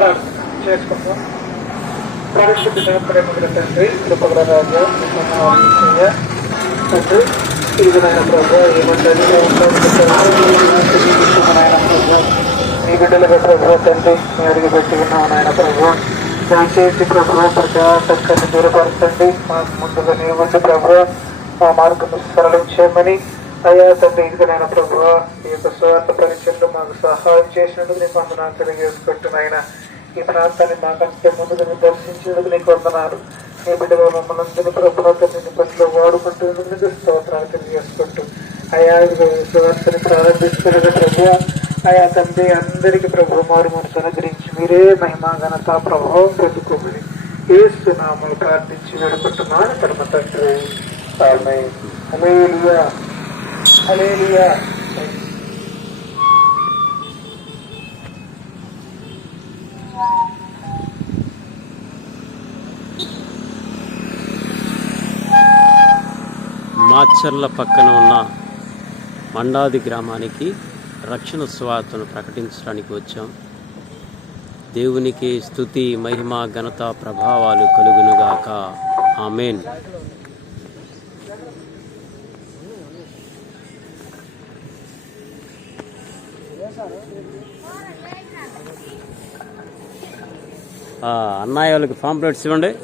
ప్రార్థన చేసుకుందాం. పరిశుద్ధ ప్రేమగల తండ్రి కృపగల రాజా తండ్రి ఇదిగైన ప్రభు ఈ మండలిలో మీ బిడ్డలుగా ప్రభు తండ్రి మీ అడిగి పెట్టి ఉన్నాం నాయన ప్రభు. దయచేసి ప్రభు ప్రజా చక్కని దూరపరచండి. మాకు ముందుగా నియమించి ప్రభు మా మార్గం సరళం చేయమని అయ్యా తండ్రి ఇదిగనైనా ప్రభు ఈ యొక్క స్వార్థ పరిచయంలో మాకు సహాయం చేసినందుకు నీకు వందనాలు తెలియజేసుకుంటున్నాయన ఈ ప్రాంతాన్ని మాకంటే ముందుగా నేను దర్శించేందుకు నీకు వందనాలు. నీ బిడ్డగా మమ్మల్ని అందరినీ ప్రభుత్వ నిన్ను పట్ల నీకు స్తోత్రాలు తెలియజేసుకుంటూ. అయా సువార్తని ప్రారంభిస్తున్నది ప్రభు అయా తండ్రి అందరికీ ప్రభు మారు మనసు అనుగ్రహించి మీరే మహిమా ఘనత ప్రభావం పొందుకోమని ఏస్తున్నామని ప్రార్థించి వేడుకుంటున్నాను. పరమ తండ్రి. అలేలియా అలేలియా మాచర్ల పక్కన ఉన్న మండాది గ్రామానికి రక్షణ స్వార్థను ప్రకటించడానికి వచ్చాం. దేవునికి స్థుతి మహిమ ఘనత ప్రభావాలు కలుగునుగాక. ఆమెన్. ఆ, అన్నయ్య వాళ్ళకి పాంప్లెట్స్ ఇవ్వండి.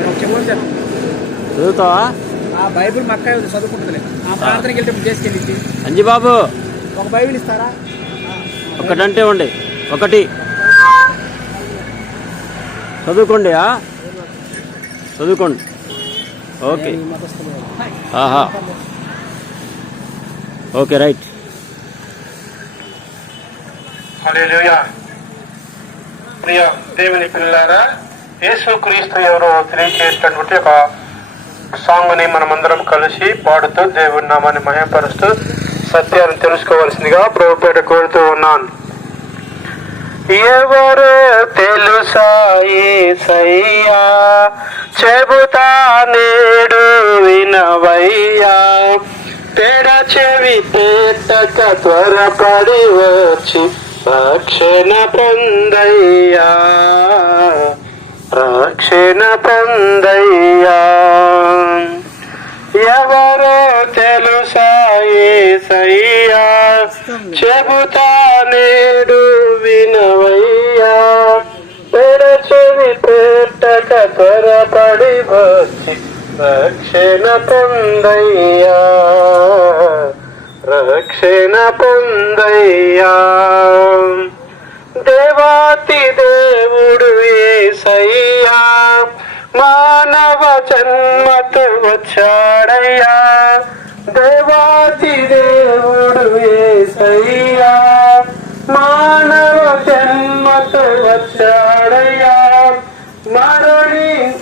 ఒక చెప్పు చెప్పు చదువుతావా ఆ బైబిల్ మక్క చదువుకుంటుంది ఆ ప్రార్థనకి వెళ్తే అంజిబాబు. ఒక బైబిల్ ఇస్తారా? ఒకటంటే ఉండి ఒకటి. చదువుకోండి ఆ? చదువుకోండి. ఓకే. ఆహా. Okay right. ప్రియ దేవుని పిల్లారా యేసు క్రీస్తు ఎవరో తెలియచేసినటువంటి ఒక సాంగ్ని మనమందరం కలిసి పాడుతూ దేవుని నామాన్ని మహిమపరుస్తూ సత్యాన్ని తెలుసుకోవాల్సిందిగా ప్రభుపేట కోరుతూ ఉన్నాను. ఎవరో తెలుసా సయ్యా? చెబుతా నేడు వినవయ్యా. తెర చెవి పెట్టక త్వరపడి వచ్చి రక్షణ పొందయ్యా. రక్షణ పొందయ్యా. ఎవరో తెలుసా చెబుతా త్వరపడి వచ్చి రక్షణ పొందయ్యా రక్షణ పొందయ్యా దేవాతి దేవుడు ఏసయ్యా మానవ జన్మతో వచ్చాడయ్యా దేవాతి దేవుడు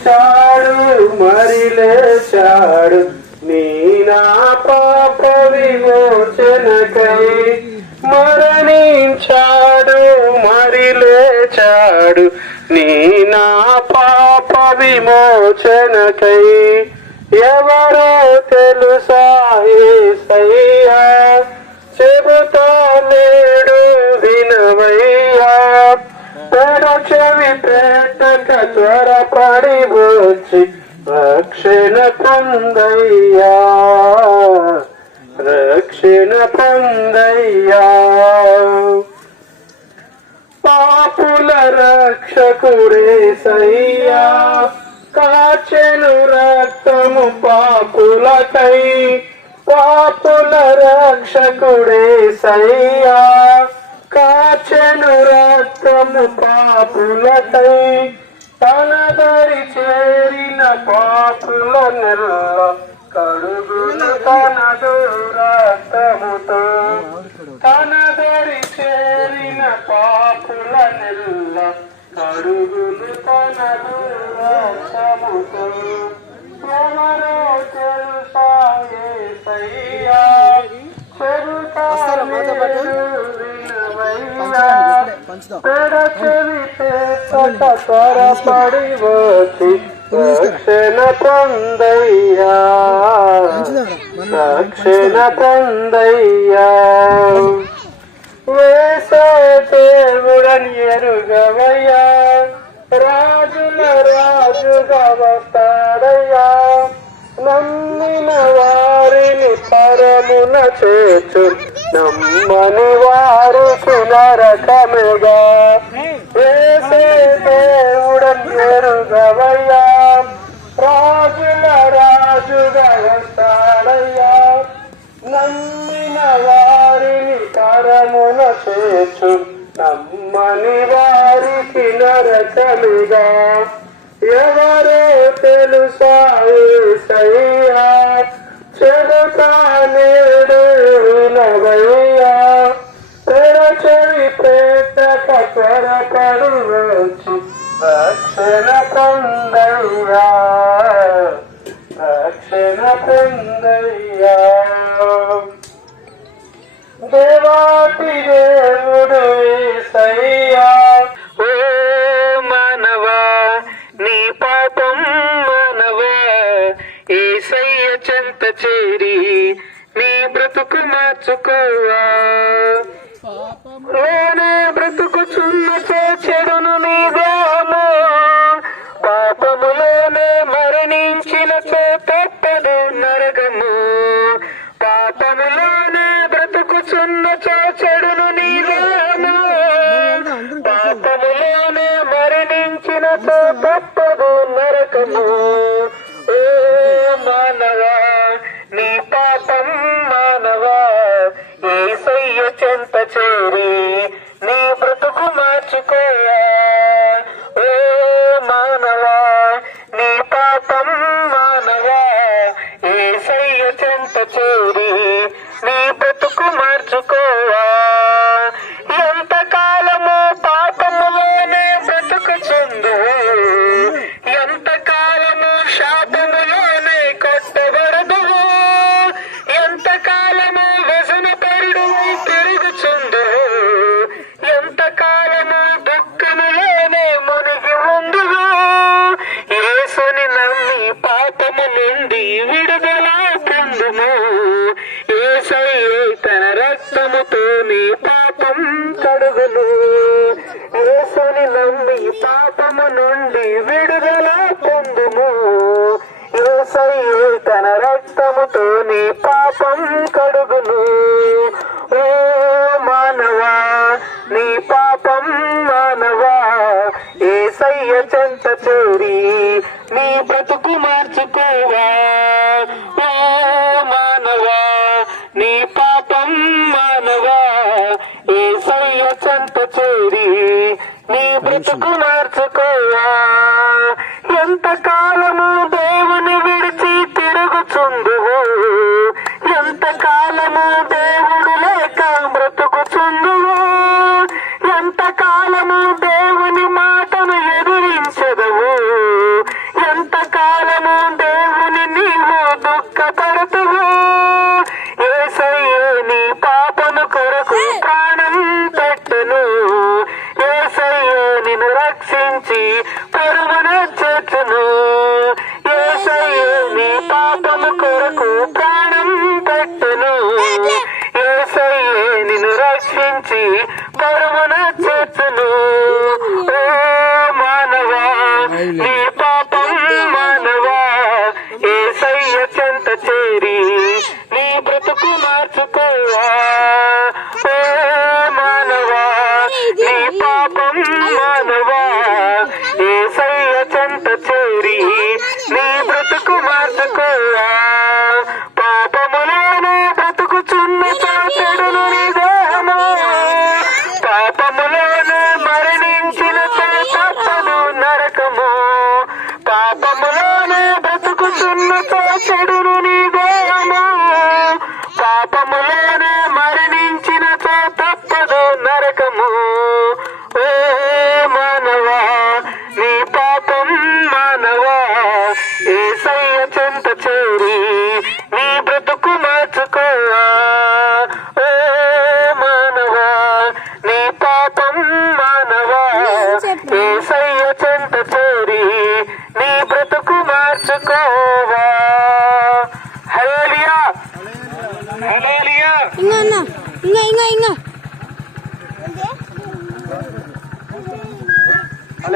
మరణించాడు మరి లేచాడు. నీ నా పాప విమోచనకై మరణించాడు మరి లేచాడు. నీ నా పాప విమోచనకై ఎవరో తెలుసా ఏసయ్యా? చెబుతా లేడు వినవయ్యా. చెవి పెట్టక త్వరపడి వచ్చి రక్షణ పొందయ్యా. రక్షణ పొందయ్యా. పాపుల రక్షకుడే సయ్యా. కాచెను రక్తము పాపులకై. పాపుల రక్షకుడే వచ్చెను రాష్ట్రము పాపులకై తన దరి చేరిన పాపుల నెల్ల కడుగులు తనదు రాష్ట్రముతో తన దరి చేరిన పాపుల నెల్ల కడుగులు తనదు రాష్ట్రముతో ఎవరో రక్షణ పొందయ్యా రక్షణ పొందయ్యా దేవుడని ఎరుగవయ్యా రాజుల రాజుగా నమ్మిన వారిని పరమున చేచు నమ్మని వారు పునరకముగా వేసే దేవుడం ఎరుగవయ్యా. రాజుల రాజుగాడయ్యా నమ్మిన వారిని కరమున చేచు నమ్మని వారికి నరకముగా. ఎవరో తెలుసా సయ్యా చెడు కాలేడు నవయ్యా తెర చెవి ప్రేత కర కడు వచ్చి రక్షణ పొందయ్యా. నేనే బ్రతుకుచున్న చెడును నీదాము పాపములోనే మరణించిన చేత Yeah. తన రక్తముతో నీ పాపం పాపములోనే బ్రతుకుతున్న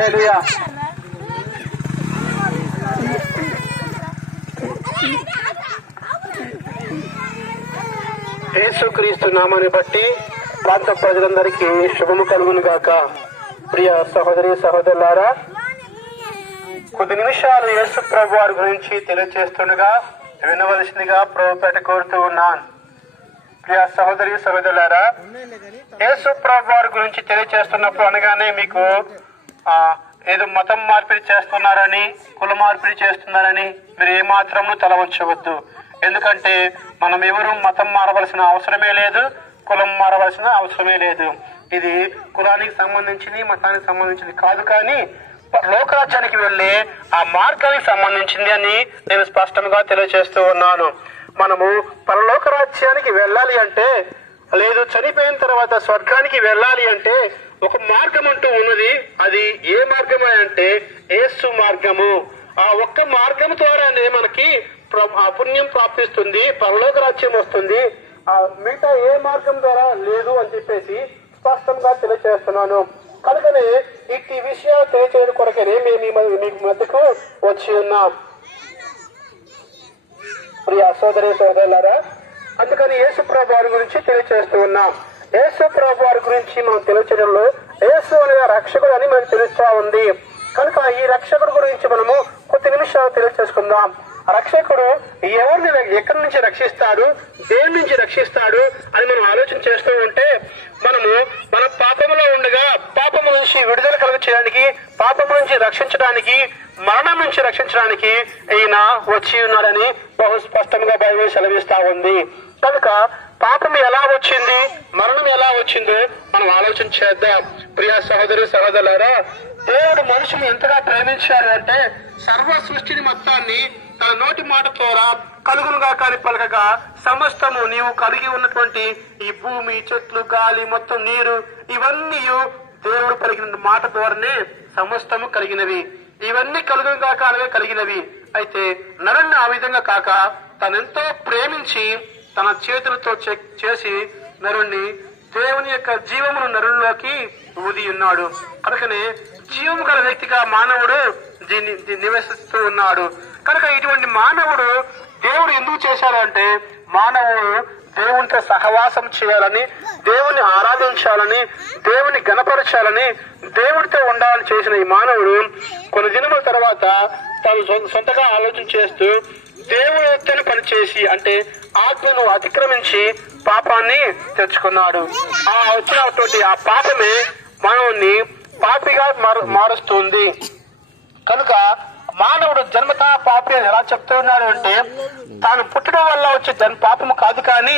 హల్లెలూయా యేసుక్రీస్తు నామాన్ని బట్టి ప్రాంత ప్రజలందరికీ శుభము కలుగును గాక. ప్రియ సహోదరి సహోదరులారా కొద్ది నిమిషాలు యేసు ప్రభు వారి గురించి తెలియజేస్తుండగా వినవలసిందిగా ప్రభుపేట కోరుతూ ఉన్నాను. ప్రియ సహోదరి సహోదరులారా యేసు ప్రభు వారి గురించి తెలియజేస్తున్నప్పుడు అనగానే మీకు ఏదో మతం మార్పిడి చేస్తున్నారని కుల మార్పిడి చేస్తున్నారని మీరు ఏమాత్రము తల వంచవద్దు ఎందుకంటే మనం ఎవరు మతం మారవలసిన అవసరమే లేదు కులం మారవలసిన అవసరమే లేదు. ఇది కులానికి సంబంధించింది మతానికి సంబంధించింది కాదు కానీ లోకరాజ్యానికి వెళ్ళే ఆ మార్గానికి సంబంధించింది అని నేను స్పష్టంగా తెలియజేస్తూ ఉన్నాను. మనము పరలోక రాజ్యానికి వెళ్ళాలి అంటే లేదు చనిపోయిన తర్వాత స్వర్గానికి వెళ్ళాలి అంటే ఒక మార్గం అంటూ ఉన్నది. అది ఏ మార్గం అంటే ఏసు మార్గము. ఆ ఒక్క మార్గం ద్వారానే మనకి ఆ పుణ్యం ప్రాప్తిస్తుంది పరలోక రాజ్యం వస్తుంది. ఆ మిగతా ఏ మార్గం ద్వారా లేదు అని చెప్పేసి స్పష్టంగా తెలియజేస్తున్నాను కనుకనే ఇట్టి విషయాలు తెలియచేయడం కొరకనే మేము మీకు మధ్యకు వచ్చి ఉన్నాం. ప్రియ సోదరి సోదరులారా అందుకని యేసు ప్రభు గురించి తెలియచేస్తూ ఉన్నాం. యేసు ప్రభు వారి గురించి మనం తెలియచడంలో యేసు అనే రక్షకుడు అని మనకు తెలుస్తా ఉంది. కనుక ఈ రక్షకుడు గురించి మనము కొద్ది నిమిషాలు తెలియచేసుకుందాం రక్షకుడు ఎవరిని ఎక్కడి నుంచి రక్షిస్తాడు దేని నుంచి రక్షిస్తాడు అని మనం ఆలోచన చేస్తూ ఉంటే మనము మన పాపములో ఉండగా పాపము నుంచి విడుదల కలుగ చేయడానికి పాపము నుంచి రక్షించడానికి మరణం నుంచి రక్షించడానికి ఈయన వచ్చి ఉన్నాడని బహు స్పష్టంగా బైబిల్ సెలవిస్తా ఉంది. కనుక పాపం ఎలా వచ్చింది? మరణం ఎలా వచ్చిందో మనం ఆలోచన చేద్దాం. ప్రియ సహోదరి సహోదరులారా దేవుడు మనుషులు ఎంతగా ప్రేమించారు అంటే సర్వ సృష్టిని మొత్తాన్ని తన నోటి మాట ద్వారా కలుగునుగా కాని పలకగా సమస్తము నీవు కలిగి ఉన్నటువంటి ఈ భూమి చెట్లు గాలి మొత్తం నీరు ఇవన్నీ దేవుడు పలికిన మాట ద్వారానే సమస్తము కలిగినవి. ఇవన్నీ కలుగును కాక అలాగే కలిగినవి. అయితే నరుణ్ణి ఆ విధంగా కాక తనెంతో ప్రేమించి తన చేతులతో చేసి నరుణ్ణి దేవుని యొక్క జీవమును నరుల్లోకి ఊది ఉన్నాడు కనుకనే జీవము గల వ్యక్తిగా మానవుడు దీన్ని దీన్ని నివసిస్తూ ఉన్నాడు. కనుక ఇటువంటి మానవుడు దేవుడు ఎందుకు చేశాడు అంటే మానవుడు దేవునితో సహవాసం చేయాలని దేవుని ఆరాధించాలని దేవుని గణపరచాలని దేవుడితో ఉండాలని చేసిన ఈ మానవుడు కొన్ని దినముల తర్వాత తాను సొంతగా ఆలోచన చేస్తూ దేవుని ఎత్తని పనిచేసి అంటే ఆత్మను అతిక్రమించి పాపాన్ని తెచ్చుకున్నాడు. ఆ వచ్చినటువంటి ఆ పాపమే మానవుని పాపిగా మారు మారుస్తుంది. కనుక మానవుడు జన్మతా పాపి అని ఎలా చెప్తున్నాడు అంటే తాను పుట్టడం వల్ల వచ్చే జన్ పాపము కాదు కానీ